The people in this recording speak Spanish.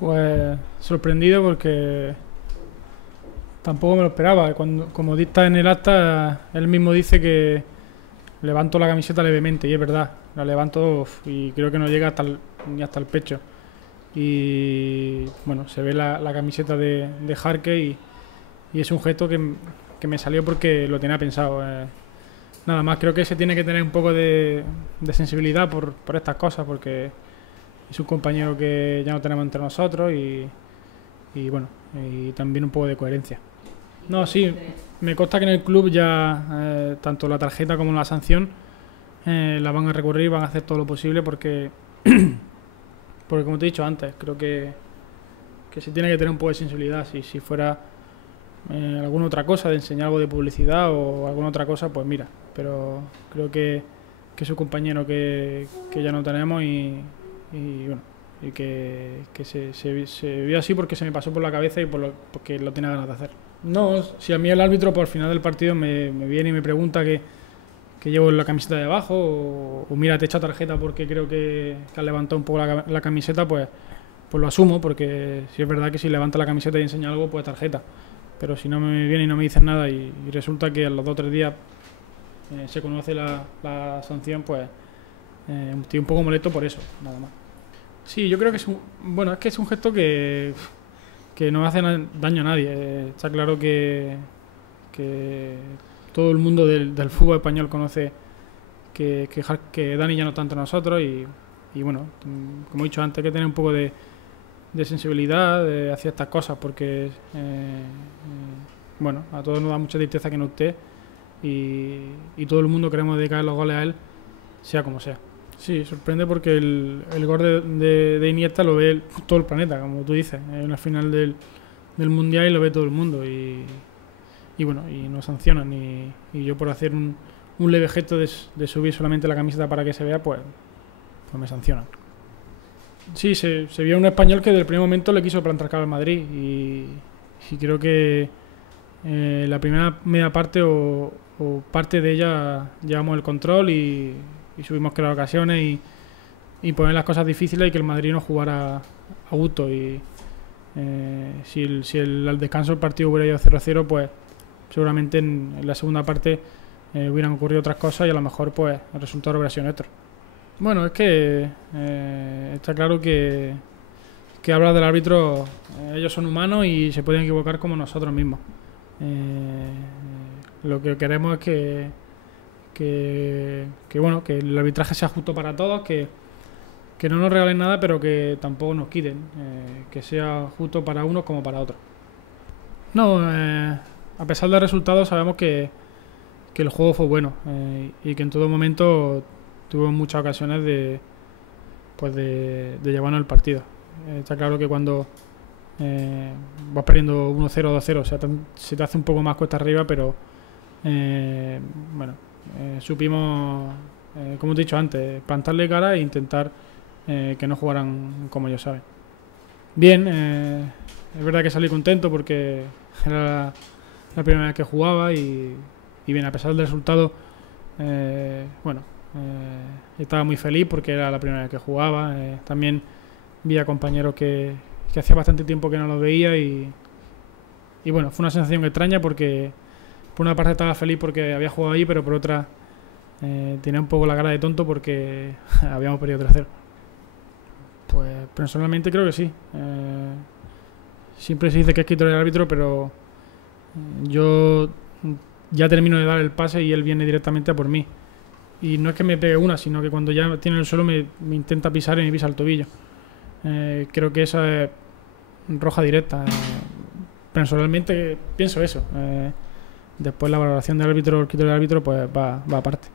Pues sorprendido porque tampoco me lo esperaba. Como dicta en el acta, él mismo dice que levanto la camiseta levemente, y es verdad, la levanto y creo que no llega ni hasta el pecho. Y bueno, se ve la camiseta de Jarque y es un gesto que me salió porque lo tenía pensado. Nada más, creo que se tiene que tener un poco de sensibilidad por estas cosas, porque es un compañero que ya no tenemos entre nosotros y bueno, y también un poco de coherencia. No, sí, me consta que en el club ya tanto la tarjeta como la sanción la van a recurrir, van a hacer todo lo posible porque como te he dicho antes, creo que se tiene que tener un poco de sensibilidad. Si fuera alguna otra cosa, de enseñar algo de publicidad o alguna otra cosa, pues mira, pero creo que es un compañero que ya no tenemos y bueno, y que se vio así porque se me pasó por la cabeza y porque lo tenía ganas de hacer. No, si a mí el árbitro por final del partido me viene y me pregunta que llevo la camiseta de abajo o mira, te he echado tarjeta porque creo que has levantado un poco la camiseta, pues lo asumo, porque si es verdad que si levanta la camiseta y enseña algo, pues tarjeta. Pero si no me viene y no me dices nada y resulta que a los 2 o 3 días se conoce la sanción, pues estoy un poco molesto por eso, nada más. Sí, yo creo que es un gesto que no hace daño a nadie. Está claro que todo el mundo del fútbol español conoce que Dani ya no está entre nosotros y bueno, como he dicho antes, hay que tener un poco de sensibilidad hacia estas cosas porque bueno, a todos nos da mucha tristeza que no esté y todo el mundo queremos dedicar los goles a él, sea como sea. Sí, sorprende porque el gol de Iniesta lo ve todo el planeta, como tú dices. Es una final del Mundial y lo ve todo el mundo. Y bueno, y nos sancionan. Y yo por hacer un leve gesto de subir solamente la camiseta para que se vea, pues me sancionan. Sí, se vio un español que desde el primer momento le quiso plantar cara al Madrid. Y creo que la primera media parte o parte de ella llevamos el control y subimos crear ocasiones y poner las cosas difíciles y que el Madrid no jugara a gusto. Y si al descanso del partido hubiera ido 0-0, pues seguramente en la segunda parte hubieran ocurrido otras cosas y a lo mejor pues el resultado hubiera sido nuestro. Bueno, es que está claro que hablar del árbitro, ellos son humanos y se pueden equivocar como nosotros mismos. Lo que queremos es que bueno, que el arbitraje sea justo para todos, que no nos regalen nada, pero que tampoco nos quiten, que sea justo para unos como para otros. No, a pesar del resultado sabemos que el juego fue bueno y que en todo momento tuvimos muchas ocasiones de llevarnos el partido. Está claro que cuando vas perdiendo 1-0, 2-0, se te hace un poco más cuesta arriba, pero bueno, supimos, como te he dicho antes, plantarle cara e intentar que no jugaran como ellos saben. Bien, es verdad que salí contento porque era la primera vez que jugaba y bien, a pesar del resultado, bueno, estaba muy feliz porque era la primera vez que jugaba. También vi a compañeros que hacía bastante tiempo que no los veía y bueno, fue una sensación extraña porque por una parte estaba feliz porque había jugado ahí, pero por otra tenía un poco la cara de tonto porque habíamos perdido 3-0. Pues personalmente creo que sí. Siempre se dice que es quito el árbitro, pero yo ya termino de dar el pase y él viene directamente a por mí. Y no es que me pegue una, sino que cuando ya tiene el suelo me intenta pisar y me pisa el tobillo. Creo que esa es roja directa. Personalmente pienso eso. Después la valoración del árbitro, el quito del árbitro, pues va aparte.